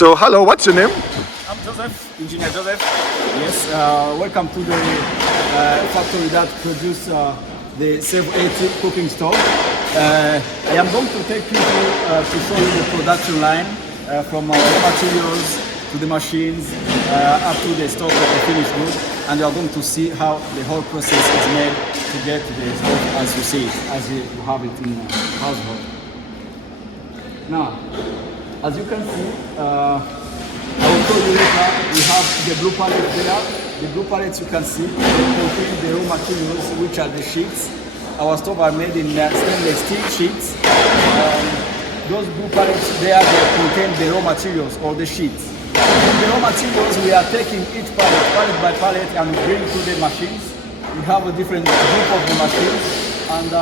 So, hello, what's your name? I'm Joseph, Engineer Joseph. Yes, welcome to the factory that produces the Save 80 cooking stove. I am going to take you to show you the production line from raw materials to the machines up to the stock of the finished good, and you are going to see how the whole process is made to get the stove as you see it, as you have it in the household. Now, as you can see, I will show you later, we have the blue pallet there. The blue pallets you can see, they contain the raw materials, which are the sheets. Our stove are made in stainless steel sheets. Those blue pallets there, they contain the raw materials or the sheets. From the raw materials, we are taking each pallet by pallet, and bring to the machines. We have a different group of the machines, and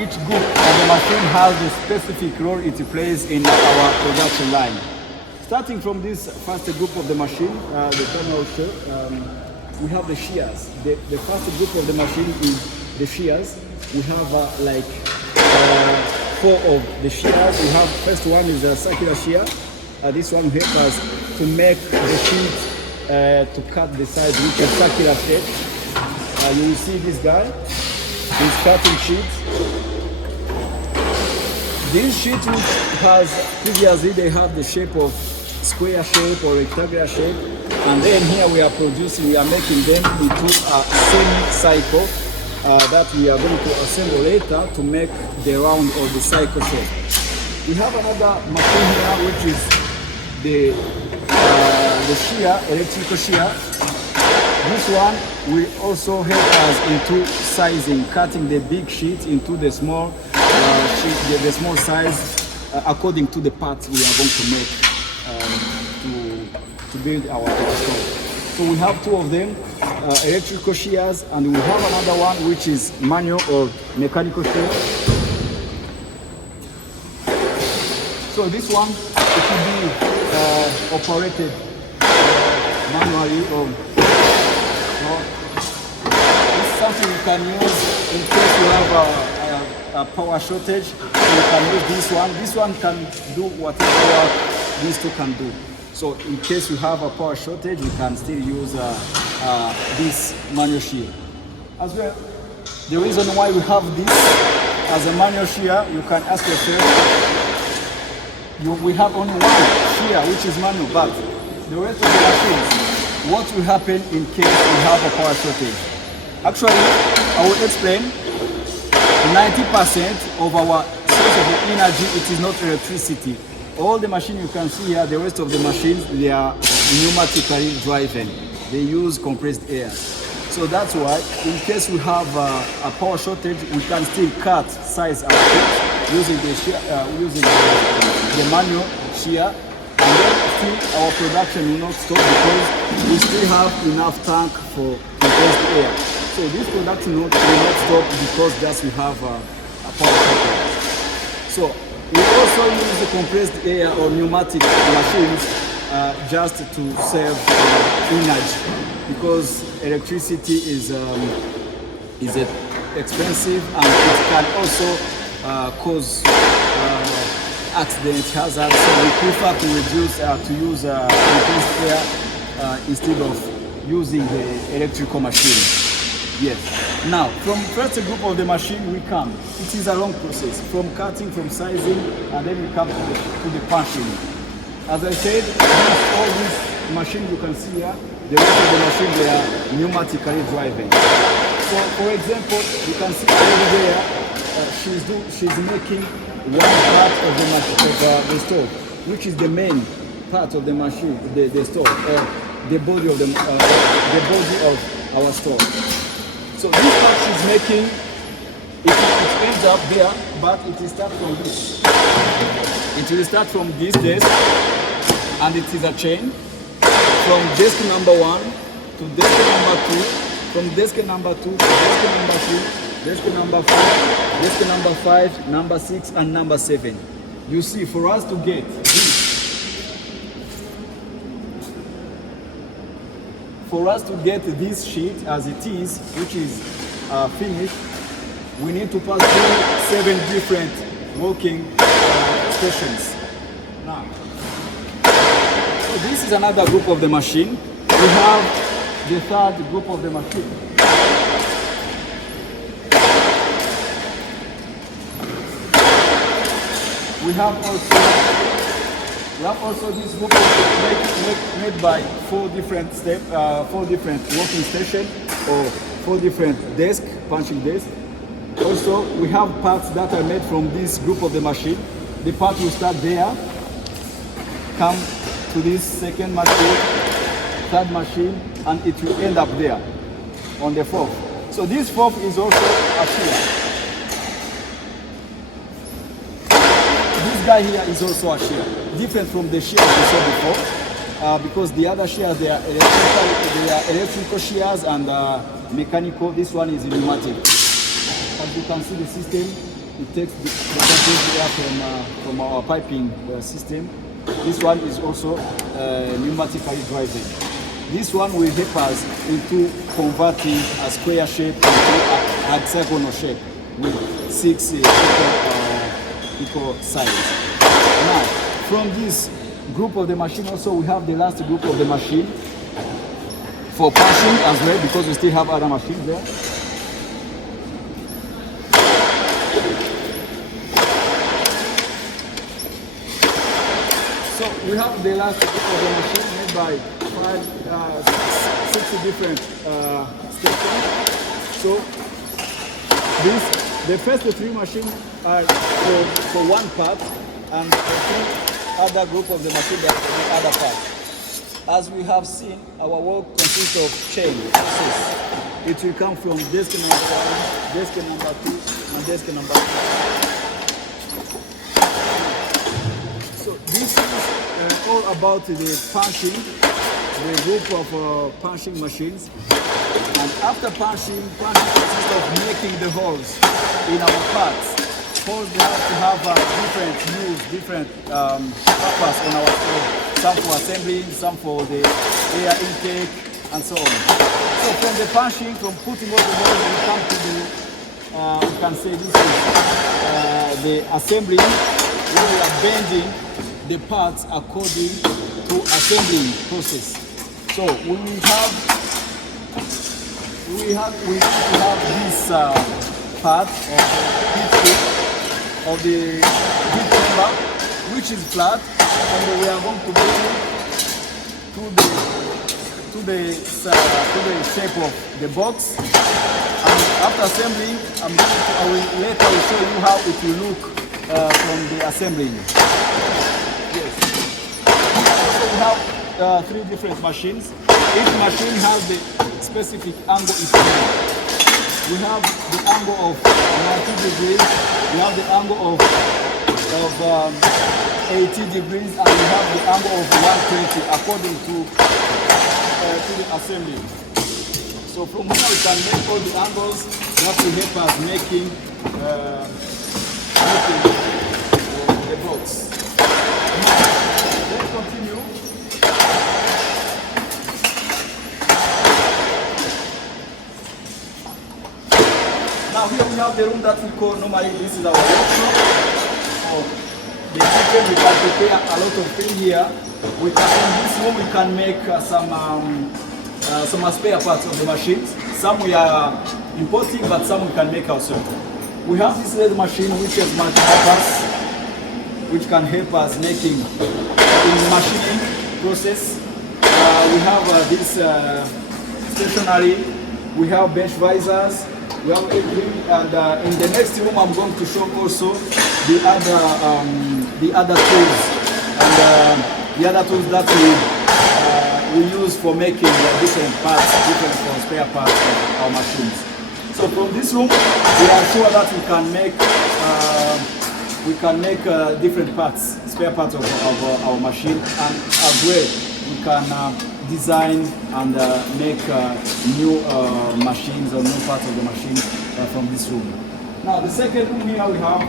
each group of the machine has the specific role it plays in our production line. Starting from this first group of the machine, the camera will show, we have the shears. The first group of the machine is the shears. We have four of the shears. We have first one is a circular shear. This one helps us to make the sheet to cut the sides with a circular shape. You will see this guy. These cutting sheets. This sheet which has previously they have the shape of square shape or rectangular shape, and then here we are making them into a semi-cycle that we are going to assemble later to make the round or the cycle shape. We have another machine here which is the shear, electrical shear. This one will also help us into sizing, cutting the big sheet into the small sheet, the small size according to the parts we are going to make to build our stove. So we have two of them, electrical shears, and we have another one which is manual or mechanical shear. So this one, it will be operated manually or it's something you can use in case you have a power shortage. So you can use this one. This one can do whatever these two can do. So in case you have a power shortage, you can still use this manual shear. As well, the reason why we have this as a manual shear, you can ask yourself, we have only one shear which is manual, but the rest of the machines, what will happen in case we have a power shortage? Actually, I will explain. 90% of our source of energy, it is not electricity. All the machines you can see here, the rest of the machines, they are pneumatically driven. They use compressed air. So that's why, in case we have a power shortage, we can still cut size out using the manual shear, and then still our production will not stop because we still have enough tank for compressed air. So this production will not stop because just we have a power shortage. So we also use the compressed air or pneumatic machines just to save energy, because electricity is expensive, and it can also cause accident hazards. So we prefer to use compressed air instead of using the electrical machine. Yes. Now, from first group of the machine we come. It is a long process, from cutting, from sizing, and then we come to the punching. As I said, all these machines you can see here, the rest of the machine, they are pneumatically driven. So, for example, you can see over there, she's making one part of the stove, which is the main part of the machine, the stove, or the body of our stove. So this part she's making, it ends up there, but it will start from this. It will start from this desk, and it is a chain from desk number 1 to desk number 2, from desk number 2 to desk number 3, desk number 4, desk number 5, number 6, and number 7. You see, for us to get this, for us to get this sheet as it is, which is finished, we need to pass through 7 different working stations. Now, this is another group of the machine. We have the third group of the machine. We have also this group made by four different working stations or four different punching desks. Also, we have parts that are made from this group of the machine. The part will start there, come to this second machine, third machine, and it will end up there on the fourth. So this fourth is also a shear. This guy here is also a shear, different from the shears we saw before, because the other shears they are electrical shears and mechanical. This one is pneumatic. As you can see, the system it takes the air from our piping system. This one is also pneumatically driven. This one will help us into converting a square shape into a hexagonal shape with 6 equal sides. Now, from this group of the machine also we have the last group of the machine for punching as well, because we still have other machines there. So we have the last group of the machine made by 60 different stations. So the first three machines are for one part, and the three other group of the machine are for the other part. As we have seen, our work consists of chain process. It will come from desk number 1, desk number 2, and desk number 3. So this is all about the punching, the group of punching machines. And after punching consists of making the holes in our parts. Holes they have to have different purpose on our stove. Some for assembling, some for the air intake, and so on. So from the punching, from putting all the holes, we come to the, we can say this is the assembling, where we are bending the parts according to assembling process. So we need to have this part of the heat chamber, which is flat, and we are going to bring it to the shape of the box. And after assembling, I will later show you how it will look from the assembling. Yes. So we have 3 different machines. Each machine has the specific angle it has. We have the angle of 90 degrees, we have the angle of 80 degrees, and we have the angle of 120 according to the assembly. So from here we can make all the angles that will help us making the box. Let's continue. Now here we have the room that we call normally this is our workshop. So the kitchen we can prepare a lot of things here. We can in this room we can make some spare parts of the machines. Some we are importing, but some we can make ourselves. We have this little machine which is multi-purpose, which can help us making in machining process. We have this stationary. We have bench visors. We have everything, and in the next room I'm going to show also the other tools and the other tools that we use for making different parts, different spare parts of our machines. So from this room we are sure that we can make different parts, spare parts of our machine, and as well we can design and make new machines or new parts of the machine from this room. Now the second room here we have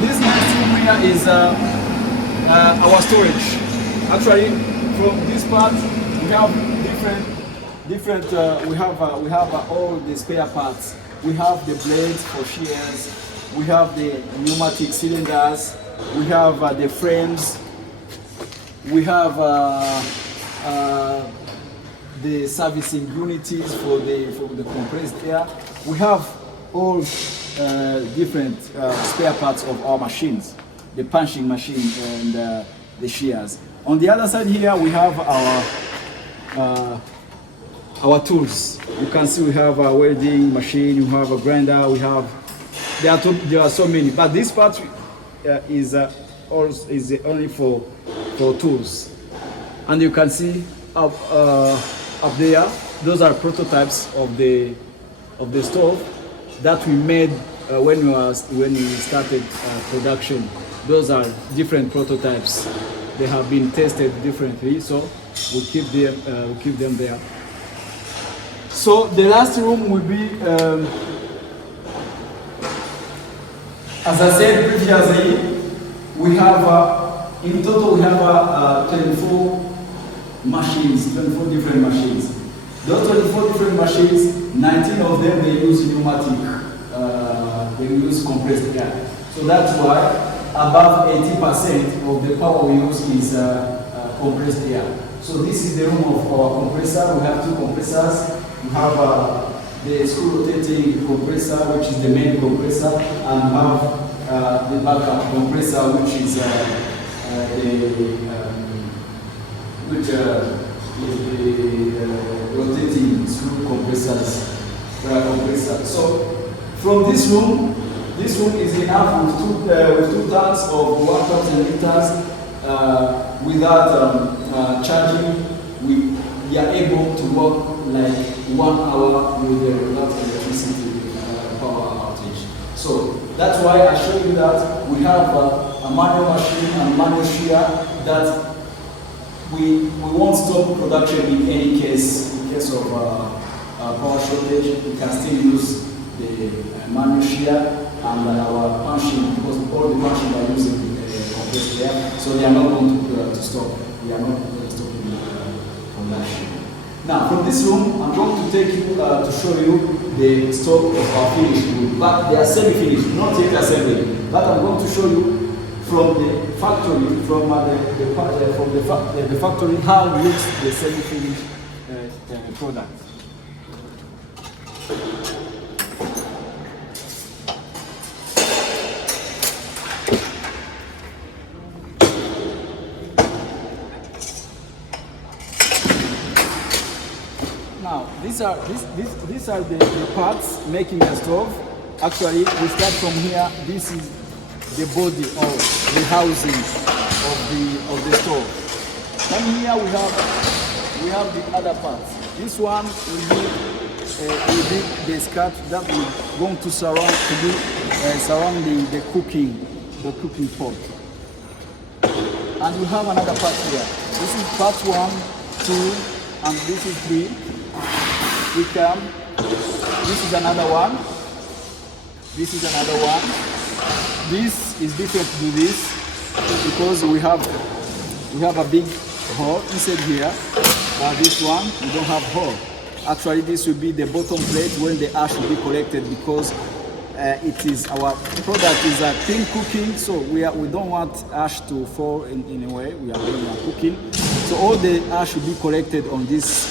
this next room here is our storage. Actually, from this part we have different. We have all the spare parts. We have the blades for shears. We have the pneumatic cylinders. we have the frames, we have the servicing unities for the compressed air. We have all different spare parts of our machines, the punching machine and the shears. On the other side here, we have our tools. You can see we have a welding machine, you have a grinder, there are so many, but this part is only for tools. And you can see up there, those are prototypes of the stove that we made when we started production. Those are different prototypes. They have been tested differently, so we keep them there. So the last room will be, as I said previously, we have in total we have 24 machines, 24 different machines. Those 24 different machines, 19 of them they use pneumatic, they use compressed air. So that's why above 80% of the power we use is compressed air. So this is the room of our compressor. We have two compressors. We have the screw rotating compressor, which is the main compressor, and we have the backup compressor, which is the rotating screw compressor. So from this room is enough with two tanks of 1,000 liters. Without charging, we are able to work like 1 hour without electricity power outage. So that's why I show you that we have a manual machine and manual shear that we won't stop production in any case. In case of power shortage, we can still use the manual shear and our punching, because all the punching are using compressed air, so they are not going to stop. We are not going to stop production. Now, from this room, I'm going to take you to show you the stock of our finished good, but they are semi-finished, not yet assembly. But I'm going to show you from the factory, from the factory, how looks the semi-finished product. Now, these are the parts making the stove. Actually, we start from here. This is the body or the housing of the stove. And here we have the other parts. This one will be the skirt that we're going to surrounding the cooking pot. And we have another part here. This is part 1, 2, and this is 3. We come. This is another one. This is another one. This is different to this because we have a big hole inside here. This one we don't have hole. Actually, this will be the bottom plate when the ash will be collected, because it is our product is a clean cooking, so we don't want ash to fall in a way. We are doing our cooking, so all the ash will be collected on this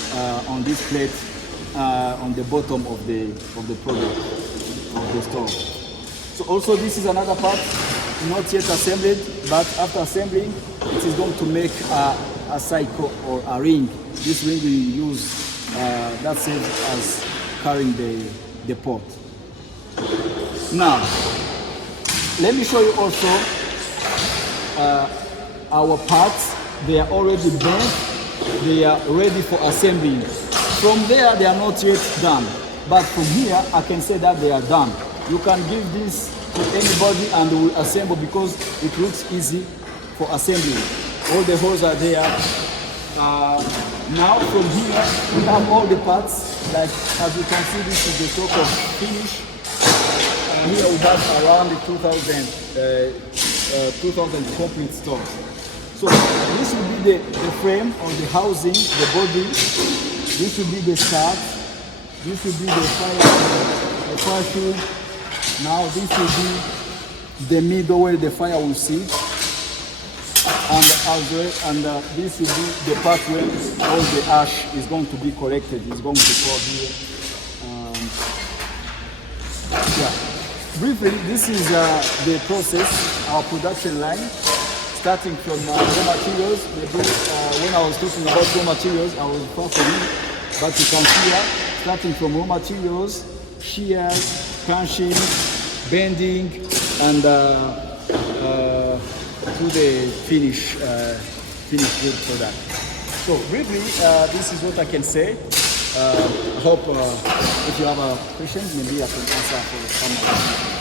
plate on the bottom of the product of the stove. So also this is another part not yet assembled, but after assembling it is going to make a cycle or a ring. This ring we use that serves as carrying the pot. Now let me show you also our parts. They are already bent, they are ready for assembling. From there they are not yet done, but from here I can say that they are done. You can give this to anybody and they will assemble, because it looks easy for assembling. All the holes are there. Now from here we have all the parts. Like as you can see, this is the stock of finish. Here we have around 2,000 complete stock. So this will be the frame or the housing, the body. This will be the start. This will be the fire tube. Now this will be the middle where the fire will sit. and this will be the part where all the ash is going to be collected. It's going to pour here. Yeah. Briefly, this is the process, our production line, starting from raw materials. Maybe when I was talking about raw materials, I was far from it, but you can see here, starting from raw materials, shears, crunching, bending, and to the finished good product. So briefly, this is what I can say. I hope if you have a question, maybe I can answer for some of them.